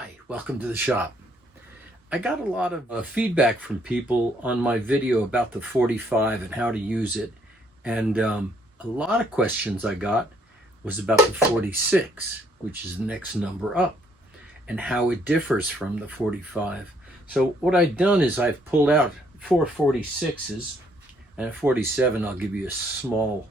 Hi, welcome to the shop. I got a lot of feedback from people on my video about the 45 and how to use it. And a lot of questions I got was about the 46, which is the next number up, and how it differs from the 45. So what I've done is I've pulled out 4 46s and a 47. I'll give you a small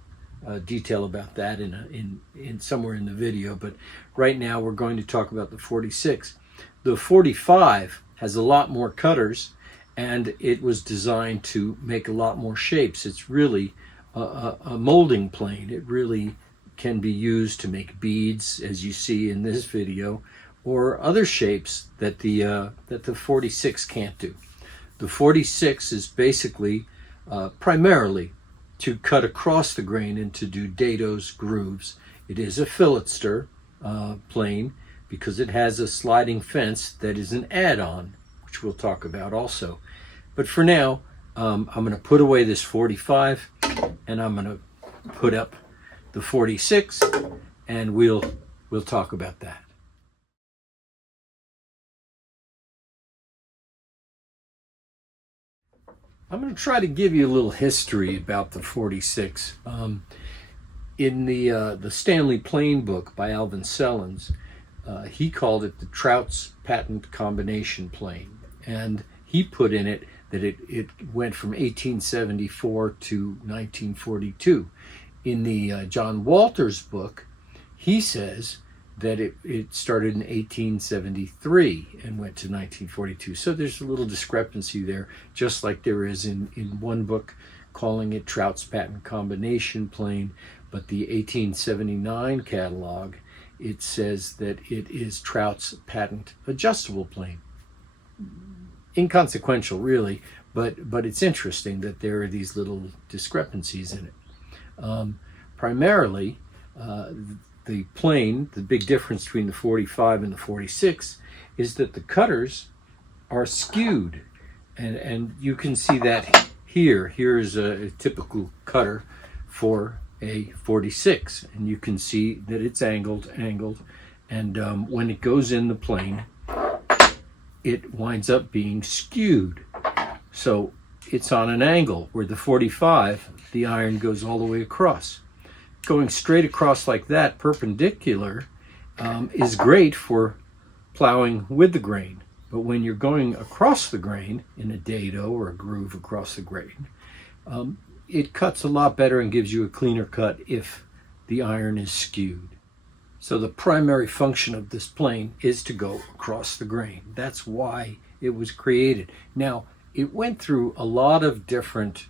detail about that in somewhere in the video, but right now we're going to talk about the 46. The 45 has a lot more cutters, and it was designed to make a lot more shapes. It's really a molding plane. It really can be used to make beads, as you see in this video, or other shapes that the 46 can't do. The 46 is basically primarily to cut across the grain and to do dados, grooves. It is a filletster plane because it has a sliding fence that is an add-on, which we'll talk about also. But for now, I'm going to put away this 45 and I'm going to put up the 46, and we'll talk about that. I'm going to try to give you a little history about the 46. In the Stanley plane book by Alvin Sellens, he called it the Traut'S patent combination plane, and he put in it that it went from 1874 to 1942. In the John Walters book, he says that it started in 1873 and went to 1942. So there's a little discrepancy there, just like there is in one book calling it Traut'S patent combination plane, but the 1879 catalog, it says that it is Traut'S patent adjustable plane. Inconsequential, really, but it's interesting that there are these little discrepancies in it. Primarily, the plane, the big difference between the 45 and the 46 is that the cutters are skewed, and you can see that here. Here's a typical cutter for a 46, and you can see that it's angled, and when it goes in the plane, it winds up being skewed. So it's on an angle, where the 45, the iron goes all the way across. Going straight across like that, perpendicular, is great for plowing with the grain. But when you're going across the grain in a dado or a groove across the grain, it cuts a lot better and gives you a cleaner cut if the iron is skewed. So the primary function of this plane is to go across the grain. That's why it was created. Now, it went through a lot of different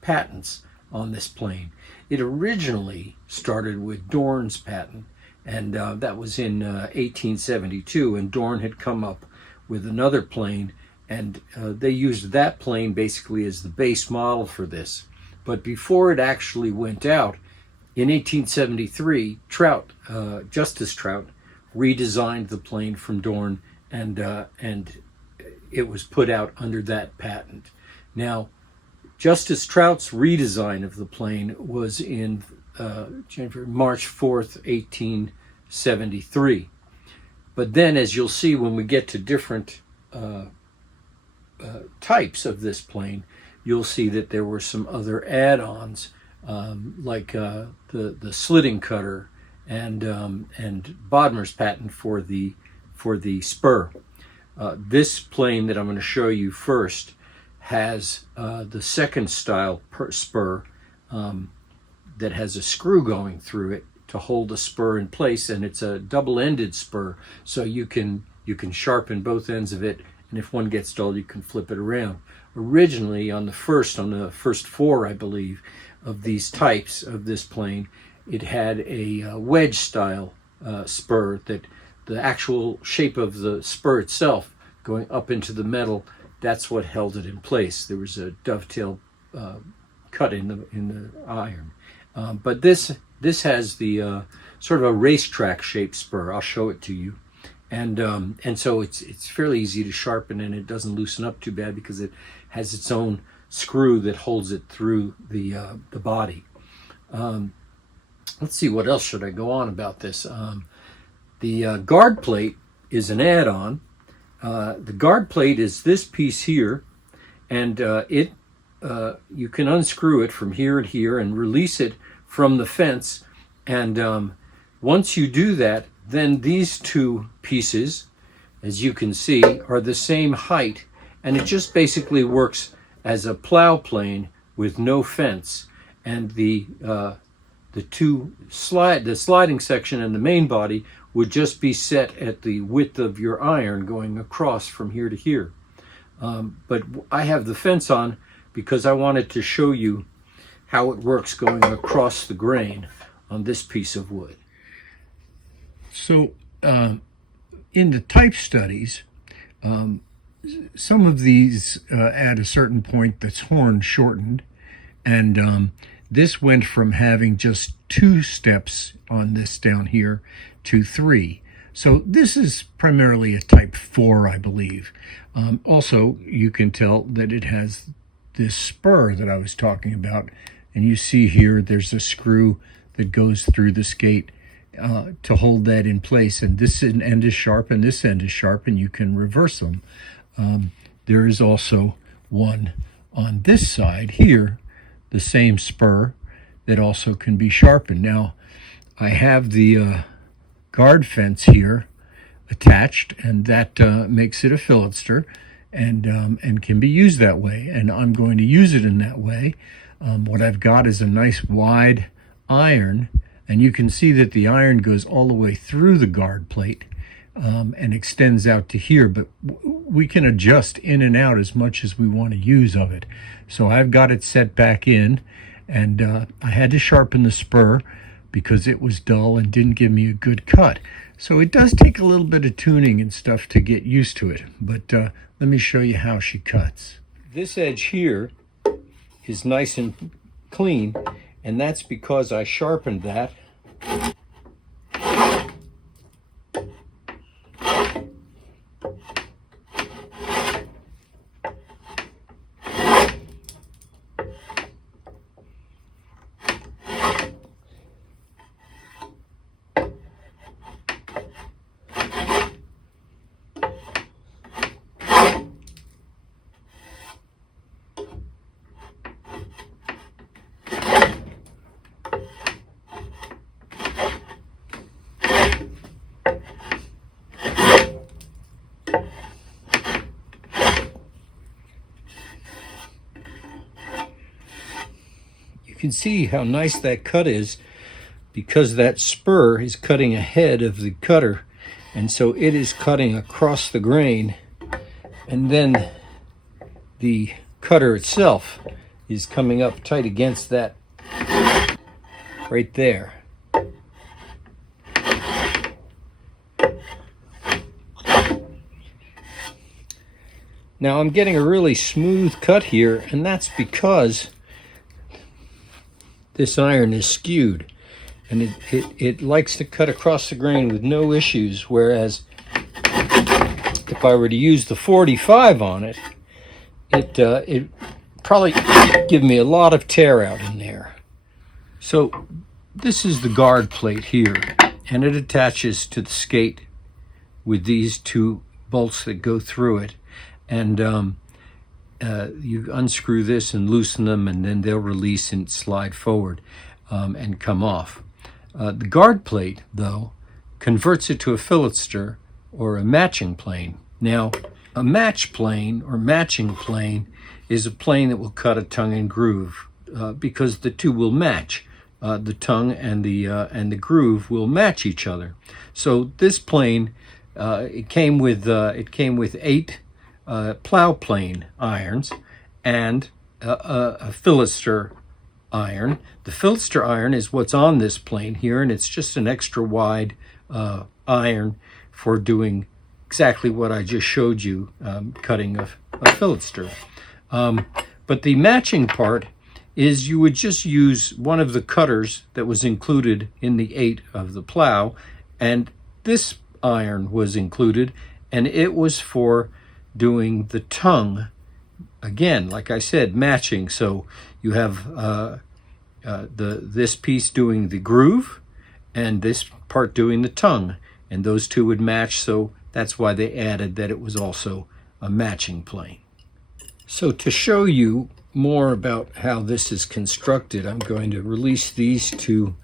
patents on this plane. It originally started with Dorn's patent, and that was in 1872, and Dorn had come up with another plane, and they used that plane basically as the base model for this. But before it actually went out, in 1873, Justice Traut redesigned the plane from Dorn, and it was put out under that patent. Now, Justice Traut's redesign of the plane was in March 4th, 1873. But then, as you'll see when we get to different types of this plane, you'll see that there were some other add-ons, like the slitting cutter and Bodmer's patent for the spur. This plane that I'm going to show you first has the second style spur that has a screw going through it to hold the spur in place, and it's a double-ended spur, so you can sharpen both ends of it, and if one gets dull, you can flip it around. Originally, on the first 4, I believe, of these types of this plane, it had a wedge-style spur that the actual shape of the spur itself going up into the metal, that's what held it in place. There was a dovetail cut in the iron. But this has the sort of a racetrack shaped spur. I'll show it to you. And so it's fairly easy to sharpen, and it doesn't loosen up too bad because it has its own screw that holds it through the body. Let's see, what else should I go on about this? The guard plate is an add-on. The guard plate is this piece here, and you can unscrew it from here and here and release it from the fence. And once you do that, then these two pieces, as you can see, are the same height, and it just basically works as a plow plane with no fence. And the sliding section and the main body would just be set at the width of your iron going across from here to here. But I have the fence on because I wanted to show you how it works going across the grain on this piece of wood. So in the type studies, some of these at a certain point that's horn shortened, and this went from having just 2 steps on this down here to 3. So this is primarily a type 4, I believe. Also, you can tell that it has this spur that I was talking about, and you see here there's a screw that goes through the skate to hold that in place, and this end is sharp and this end is sharp, and you can reverse them. There is also one on this side here, the same spur, that also can be sharpened. Now, I have the guard fence here attached, and that makes it a filletster, and can be used that way, and I'm going to use it in that way. What I've got is a nice wide iron, and you can see that the iron goes all the way through the guard plate and extends out to here, but we can adjust in and out as much as we want to use of it. So I've got it set back in, and I had to sharpen the spur because it was dull and didn't give me a good cut. So it does take a little bit of tuning and stuff to get used to it, but let me show you how she cuts. This edge here is nice and clean, and that's because I sharpened that. You can see how nice that cut is because that spur is cutting ahead of the cutter, and so it is cutting across the grain, and then the cutter itself is coming up tight against that right there. Now I'm getting a really smooth cut here, and that's because this iron is skewed, and it likes to cut across the grain with no issues, whereas if I were to use the 45 on it, it probably give me a lot of tear out in there. So this is the guard plate here, and it attaches to the skate with these 2 bolts that go through it, and you unscrew this and loosen them, and then they'll release and slide forward and come off. The guard plate, though, converts it to a filletster or a matching plane. Now, a match plane or matching plane is a plane that will cut a tongue and groove because the 2 will match. The tongue and the groove will match each other. So this plane, it came with 8 plow plane irons and a filletster iron. The filletster iron is what's on this plane here, and it's just an extra wide iron for doing exactly what I just showed you, cutting a filletster. But the matching part is you would just use one of the cutters that was included in the 8 of the plow, and this iron was included, and it was for doing the tongue. Again, like I said, matching. So you have this piece doing the groove and this part doing the tongue, and those 2 would match, so That's why they added that it was also a matching plane. So to show you more about how this is constructed, I'm going to release these two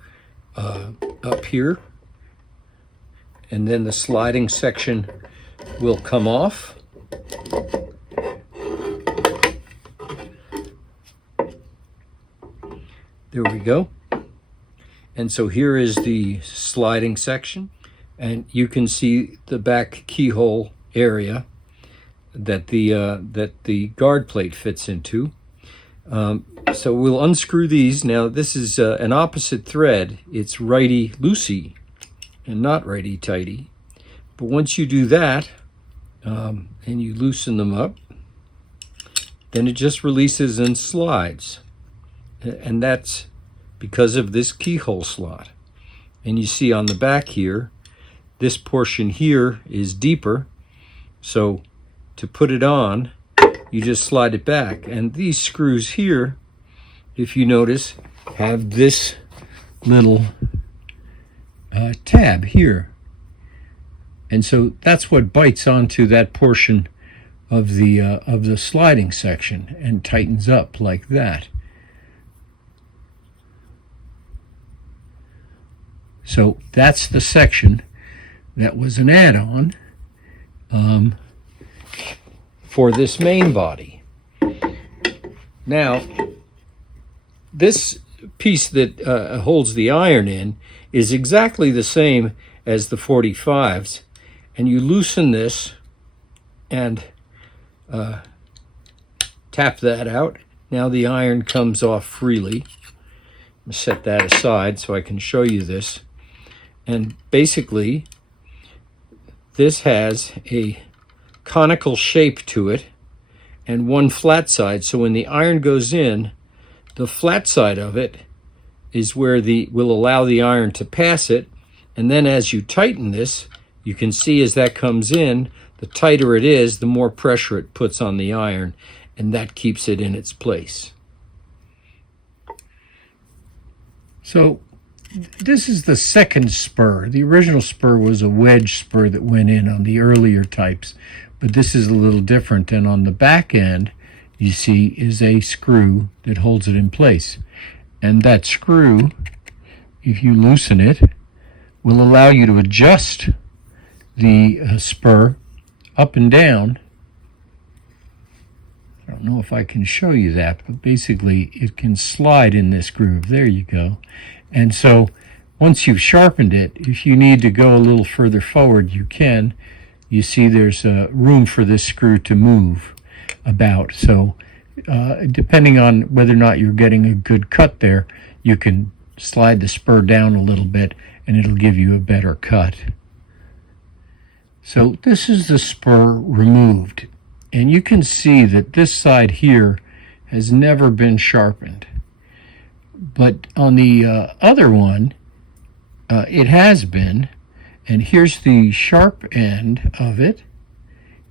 up here, and then the sliding section will come off. There we go. And so here is the sliding section, and you can see the back keyhole area that the guard plate fits into. So we'll unscrew these. Now this is an opposite thread. It's righty-loosey and not righty-tighty. But once you do that, and you loosen them up, then it just releases and slides. And that's because of this keyhole slot. And you see on the back here, this portion here is deeper. So to put it on, you just slide it back. And these screws here, if you notice, have this little tab here. And so that's what bites onto that portion of the sliding section and tightens up like that. So that's the section that was an add-on for this main body. Now, this piece that holds the iron in is exactly the same as the 45s, and you loosen this and tap that out. Now the iron comes off freely. I'm going to set that aside so I can show you this. And basically, this has a conical shape to it and one flat side. So when the iron goes in, the flat side of it is where will allow the iron to pass it. And then as you tighten this, you can see as that comes in, the tighter it is, the more pressure it puts on the iron, and that keeps it in its place. So this is the second spur. The original spur was a wedge spur that went in on the earlier types, but this is a little different. And on the back end, you see, is a screw that holds it in place. And that screw, if you loosen it, will allow you to adjust the spur up and down. I don't know if I can show you that, but basically it can slide in this groove. There you go. And so once you've sharpened it, if you need to go a little further forward, you can. You see there's room for this screw to move about. So depending on whether or not you're getting a good cut there, you can slide the spur down a little bit and it'll give you a better cut. So this is the spur removed. And you can see that this side here has never been sharpened. But on the other one, it has been. And here's the sharp end of it.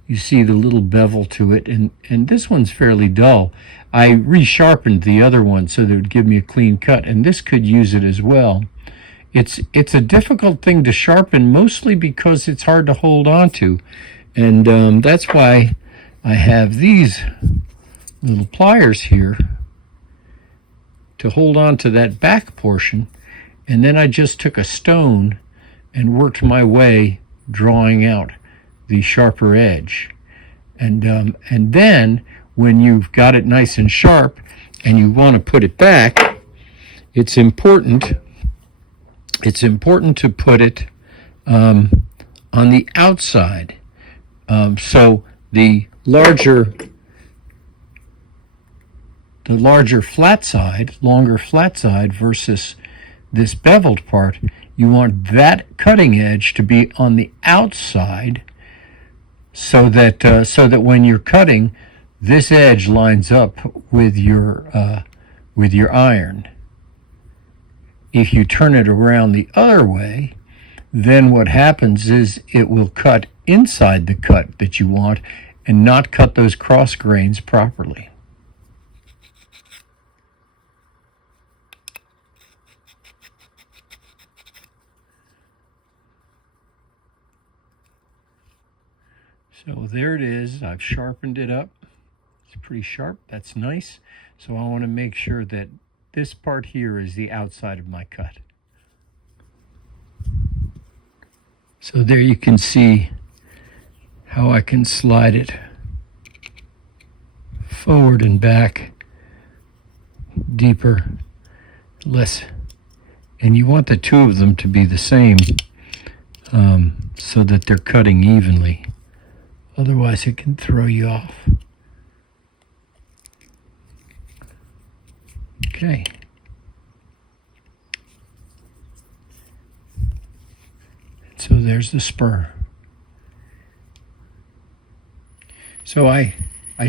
You see the little bevel to it. And this one's fairly dull. I resharpened the other one so that it would give me a clean cut. And this could use it as well. It's a difficult thing to sharpen, mostly because it's hard to hold on to. And that's why I have these little pliers here to hold on to that back portion. And then I just took a stone and worked my way drawing out the sharper edge. And then when you've got it nice and sharp and you want to put it back, it's important to put it on the outside. So the larger flat side, longer flat side versus this beveled part, you want that cutting edge to be on the outside so that when you're cutting, this edge lines up with your iron. If you turn it around the other way, then what happens is it will cut inside the cut that you want and not cut those cross grains properly. So there it is. I've sharpened it up. It's pretty sharp. That's nice. So I want to make sure that this part here is the outside of my cut. So there you can see how I can slide it forward and back, deeper, less. And you want the two of them to be the same so that they're cutting evenly. Otherwise it can throw you off. Okay. So there's the spur. So I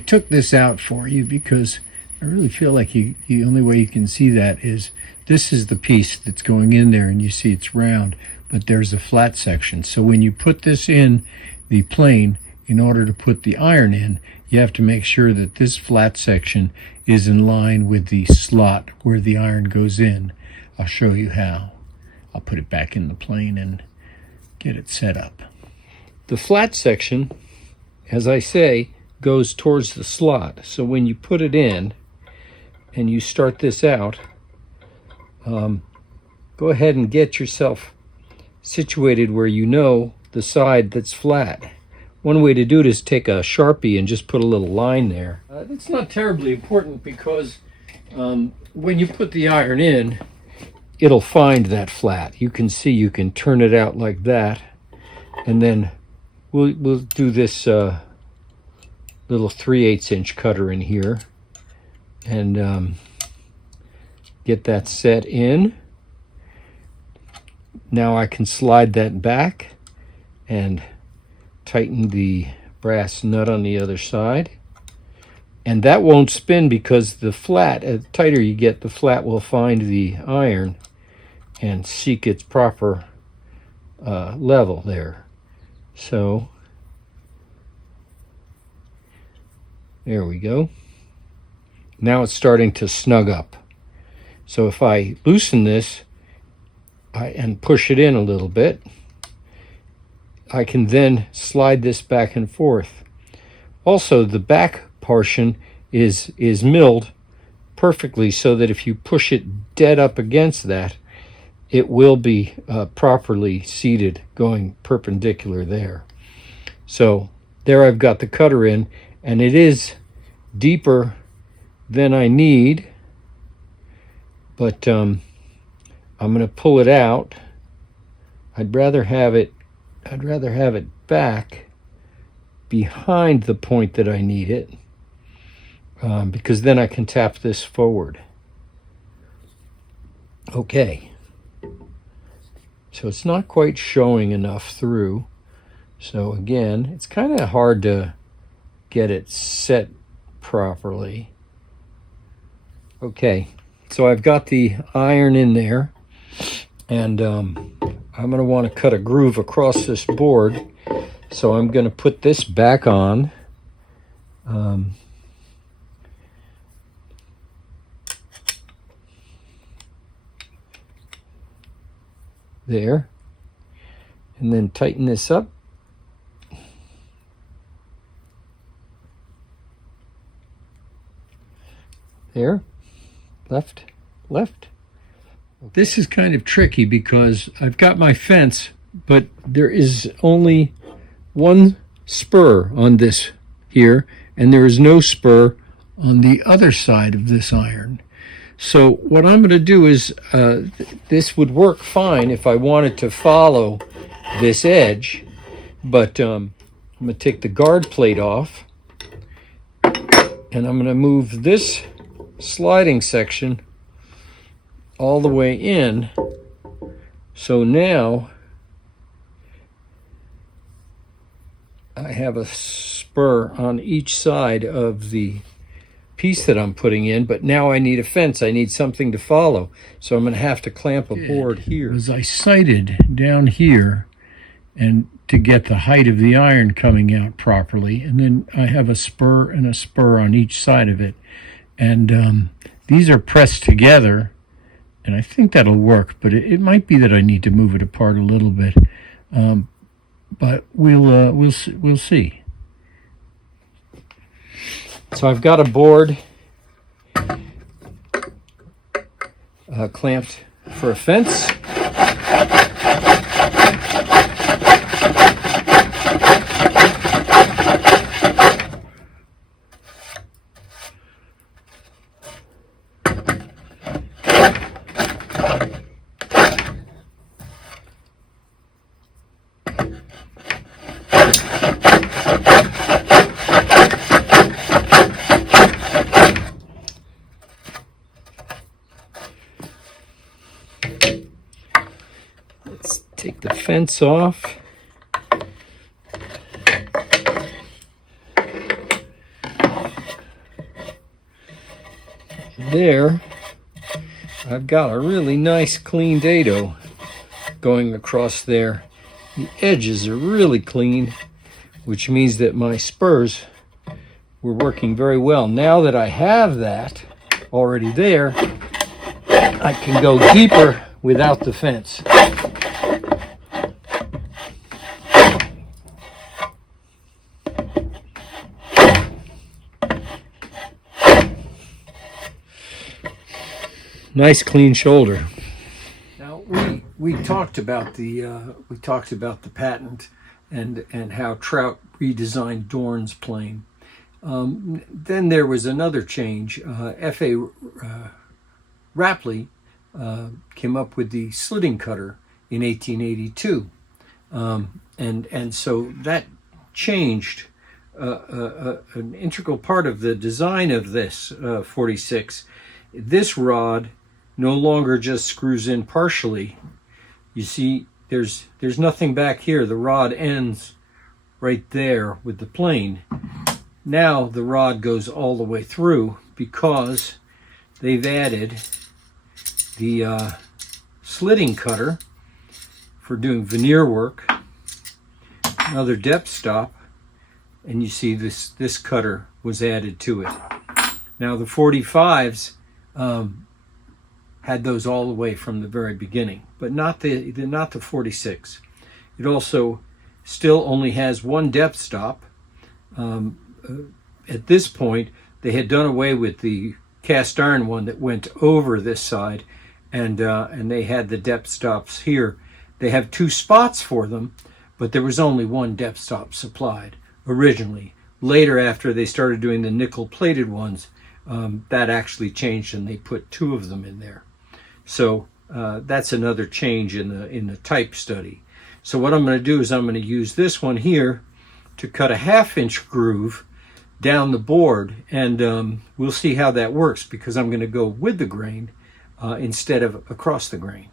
took this out for you because I really feel like the only way you can see that is this is the piece that's going in there, and you see it's round, but there's a flat section. So when you put this in the plane, in order to put the iron in, you have to make sure that this flat section is in line with the slot where the iron goes in. I'll show you how. I'll put it back in the plane and get it set up. The flat section, as I say, goes towards the slot. So when you put it in and you start this out, go ahead and get yourself situated where you know the side that's flat. One way to do it is take a Sharpie and just put a little line there. It's not terribly important because when you put the iron in, it'll find that flat. You can see you can turn it out like that, and then we'll do this little 3/8 inch cutter in here and get that set in. Now I can slide that back and tighten the brass nut on the other side, and that won't spin because the flat, the tighter you get, the flat will find the iron and seek its proper level there. So there we go. Now it's starting to snug up. So if I loosen this and push it in a little bit, I can then slide this back and forth. Also, the back portion is milled perfectly so that if you push it dead up against that, it will be properly seated, going perpendicular there. So there I've got the cutter in, and it is deeper than I need, but I'm going to pull it out. I'd rather have it back behind the point that I need it, because then I can tap this forward. Okay. So it's not quite showing enough through. So again, it's kind of hard to get it set properly. Okay, so I've got the iron in there, and I'm going to want to cut a groove across this board. So I'm going to put this back on. There, and then tighten this up. There, left. This is kind of tricky because I've got my fence, but there is only one spur on this here, and there is no spur on the other side of this iron. So what I'm going to do is, this would work fine if I wanted to follow this edge, but I'm going to take the guard plate off, and I'm going to move this sliding section all the way in. So now I have a spur on each side of the piece that I'm putting in, but now I need a fence. I need something to follow. So I'm going to have to clamp a board here. As I sighted down here and to get the height of the iron coming out properly, and then I have a spur and a spur on each side of it, and these are pressed together, and I think that'll work, but it might be that I need to move it apart a little bit, but we'll see. So I've got a board clamped for a fence. Let's take the fence off. There, I've got a really nice clean dado going across there. The edges are really clean, which means that my spurs were working very well. Now that I have that already there, I can go deeper without the fence. Nice clean shoulder. Now we talked about the patent and how Traut redesigned Dorn's plane. Then there was another change. F.A. Rapley came up with the slitting cutter in 1882, and so that changed an integral part of the design of this 46. This rod no longer just screws in partially. You see, there's nothing back here. The rod ends right there with the plane. Now the rod goes all the way through because they've added the slitting cutter for doing veneer work, another depth stop, and you see this cutter was added to it. Now the 45s had those all the way from the very beginning, but not the 46. It also still only has one depth stop. At this point, they had done away with the cast iron one that went over this side, and they had the depth stops here. They have two spots for them, but there was only one depth stop supplied originally. Later, after they started doing the nickel-plated ones, that actually changed, and they put two of them in there. So that's another change in the type study. So what I'm going to do is I'm going to use this one here to cut a 1/2 inch groove down the board, and we'll see how that works, because I'm going to go with the grain instead of across the grain.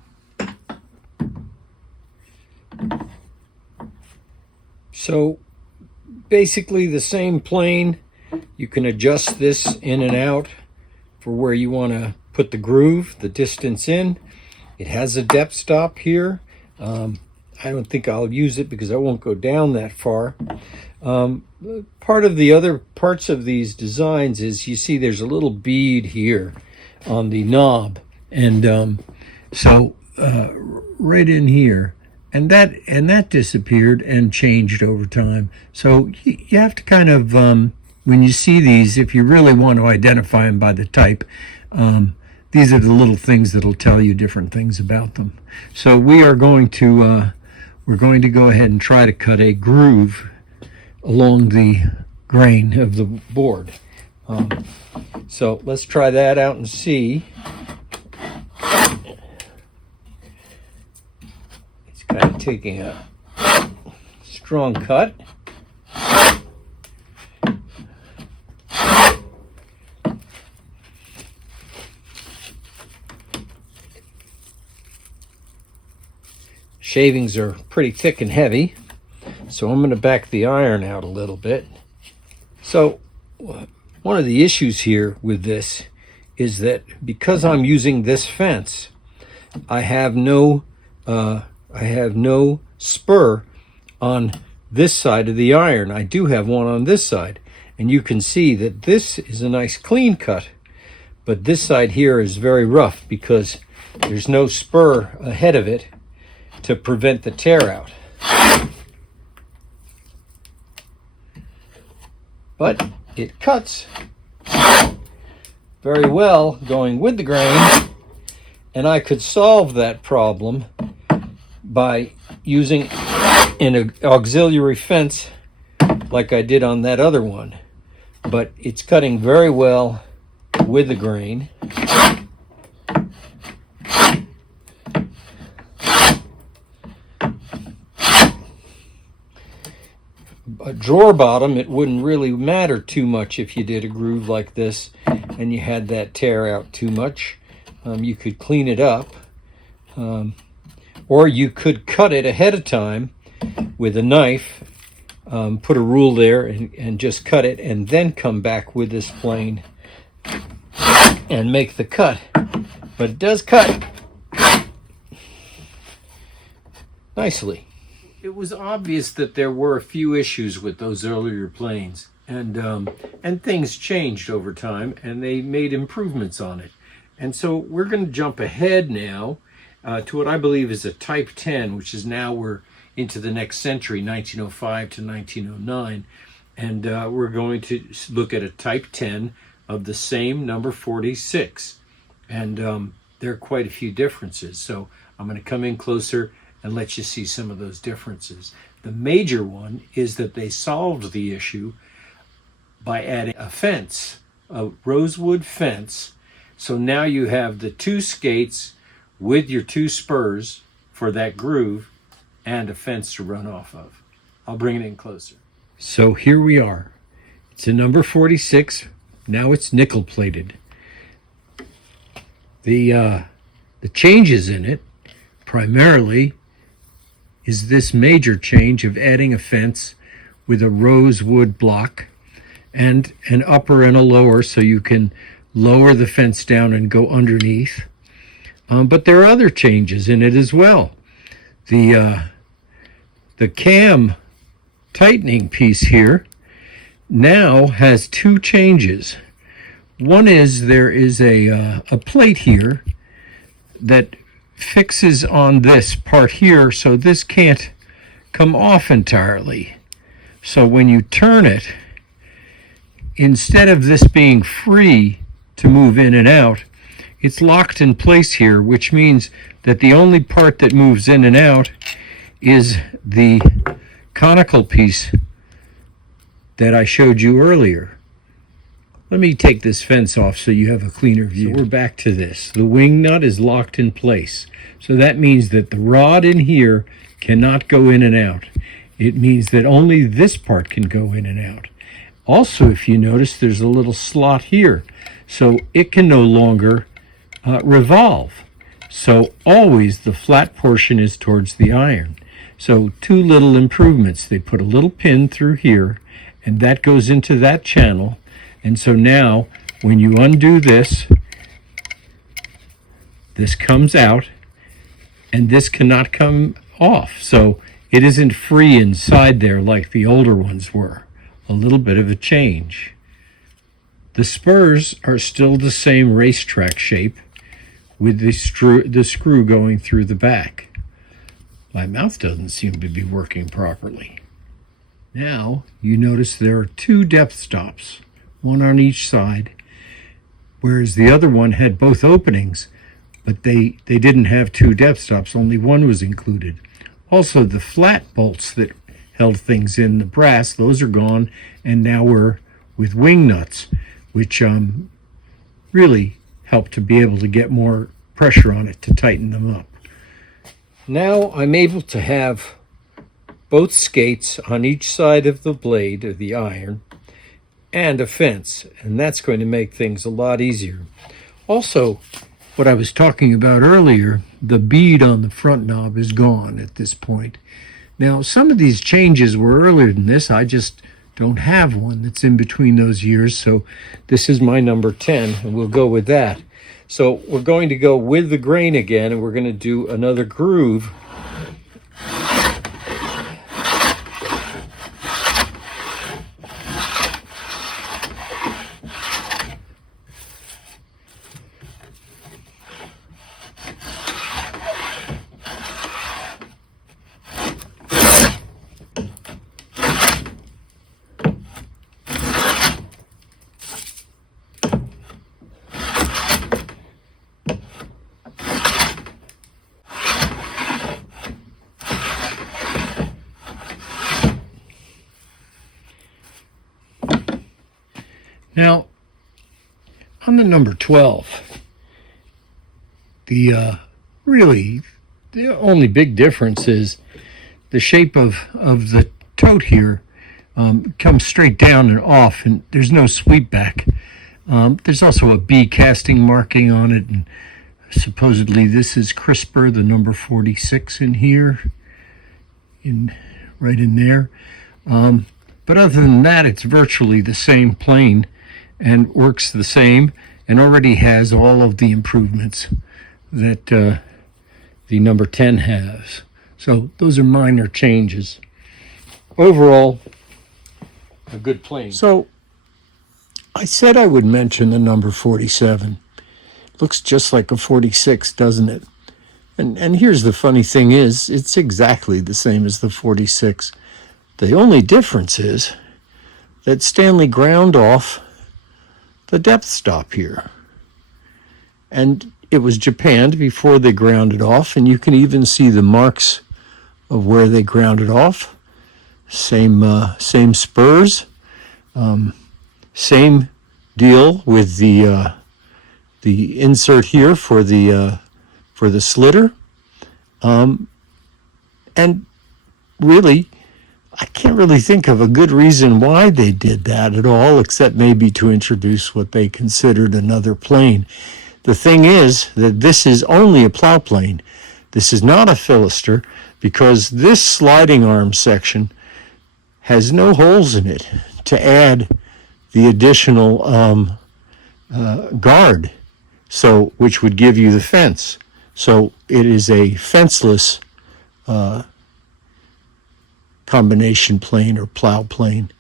So basically the same plane. You can adjust this in and out for where you want to put the groove, the distance in. It has a depth stop here. I don't think I'll use it because I won't go down that far. Part of the other parts of these designs is, you see there's a little bead here on the knob, and so right in here, and that disappeared and changed over time. So you have to kind of, when you see these, if you really want to identify them by the type, these are the little things that'll tell you different things about them. So we are going to go ahead and try to cut a groove along the grain of the board. So let's try that out and see. It's kind of taking a strong cut. Shavings are pretty thick and heavy, so I'm going to back the iron out a little bit. So one of the issues here with this is that because I'm using this fence, I have no spur on this side of the iron. I do have one on this side, and you can see that this is a nice clean cut, but this side here is very rough because there's no spur ahead of it to prevent the tear out. But it cuts very well going with the grain, and I could solve that problem by using an auxiliary fence like I did on that other one. But it's cutting very well with the grain. A drawer bottom, it wouldn't really matter too much if you did a groove like this and you had that tear out too much. You could clean it up, or you could cut it ahead of time with a knife, put a rule there and just cut it, and then come back with this plane and make the cut. But it does cut nicely. It was obvious that there were a few issues with those earlier planes, and things changed over time, and they made improvements on it. And so we're going to jump ahead now to what I believe is a Type 10, which is now we're into the next century, 1905 to 1909, and we're going to look at a Type 10 of the same number 46, and there are quite a few differences. So I'm going to come in closer and let you see some of those differences. The major one is that they solved the issue by adding a fence, a rosewood fence. So now you have the two skates with your two spurs for that groove and a fence to run off of. I'll bring it in closer. So here we are. It's a number 46. Now it's nickel plated. The changes in it primarily is this major change of adding a fence with a rosewood block and an upper and a lower, so you can lower the fence down and go underneath. But there are other changes in it as well. The cam tightening piece here now has two changes. One is there is a plate here that fixes on this part here, so this can't come off entirely. So when you turn it, instead of this being free to move in and out, it's locked in place here, which means that the only part that moves in and out is the conical piece that I showed you earlier. Let me take this fence off so you have a cleaner view. So we're back to this. The wing nut is locked in place. So that means that the rod in here cannot go in and out. It means that only this part can go in and out. Also, if you notice, there's a little slot here. So it can no longer revolve. So always the flat portion is towards the iron. So two little improvements. They put a little pin through here, and that goes into that channel. And so now, when you undo this, this comes out, and this cannot come off. So it isn't free inside there like the older ones were. A little bit of a change. The spurs are still the same racetrack shape with the screw going through the back. My mouth doesn't seem to be working properly. Now, you notice there are two depth stops, one on each side, whereas the other one had both openings, but they didn't have two depth stops, only one was included. Also, the flat bolts that held things in the brass, those are gone, and now we're with wing nuts, which really help to be able to get more pressure on it to tighten them up. Now I'm able to have both skates on each side of the blade of the iron and a fence, and that's going to make things a lot easier. Also, what I was talking about earlier, the bead on the front knob is gone at this point. Now, some of these changes were earlier than this. I just don't have one that's in between those years, so this is my number 10, and we'll go with that. So we're going to go with the grain again, and we're going to do another groove. Now, on the number 12, the only big difference is the shape of the tote here comes straight down and off, and there's no sweep back. There's also a B casting marking on it, and supposedly this is crisper, the number 46 in here, right in there. But other than that, it's virtually the same plane and works the same and already has all of the improvements that the number 10 has. So those are minor changes. Overall, a good plane. So I said I would mention the number 47. Looks just like a 46, doesn't it? And here's the funny thing is, it's exactly the same as the 46. The only difference is that Stanley ground off the depth stop here. And it was japanned before they ground it off, and you can even see the marks of where they ground it off. Same spurs, same deal with the insert here for the slitter, and really, I can't really think of a good reason why they did that at all, except maybe to introduce what they considered another plane. The thing is that this is only a plow plane. This is not a filletster, because this sliding arm section has no holes in it to add the additional guard, which would give you the fence. So it is a fenceless combination plane or plow plane,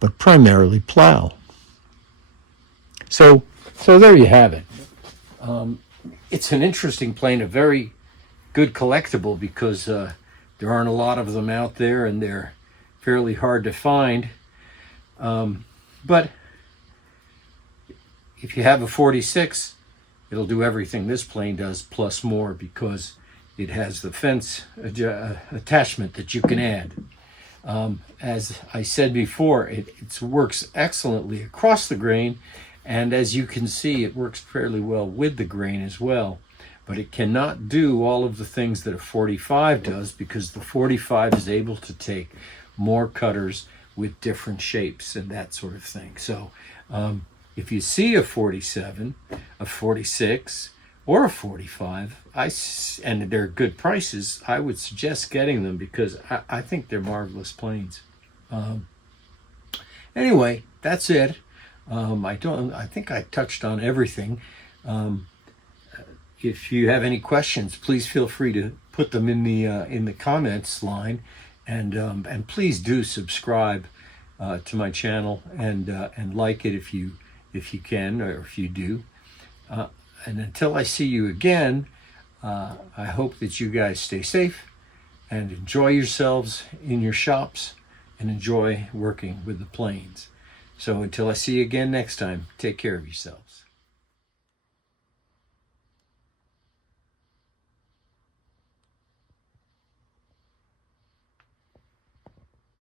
but primarily plow. So there you have it. It's an interesting plane, a very good collectible, because there aren't a lot of them out there and they're fairly hard to find. But if you have a 46, it'll do everything this plane does plus more, because it has the fence attachment that you can add. As I said before, it works excellently across the grain, and as you can see, it works fairly well with the grain as well. But it cannot do all of the things that a 45 does, because the 45 is able to take more cutters with different shapes and that sort of thing. So if you see a 47, a 46, or a 45, and they're good prices, I would suggest getting them, because I think they're marvelous planes. Anyway, that's it. I think I touched on everything. If you have any questions, please feel free to put them in the comments line, and please do subscribe to my channel and like it if you can, or if you do. And until I see you again, I hope that you guys stay safe and enjoy yourselves in your shops and enjoy working with the planes. So until I see you again next time, take care of yourselves.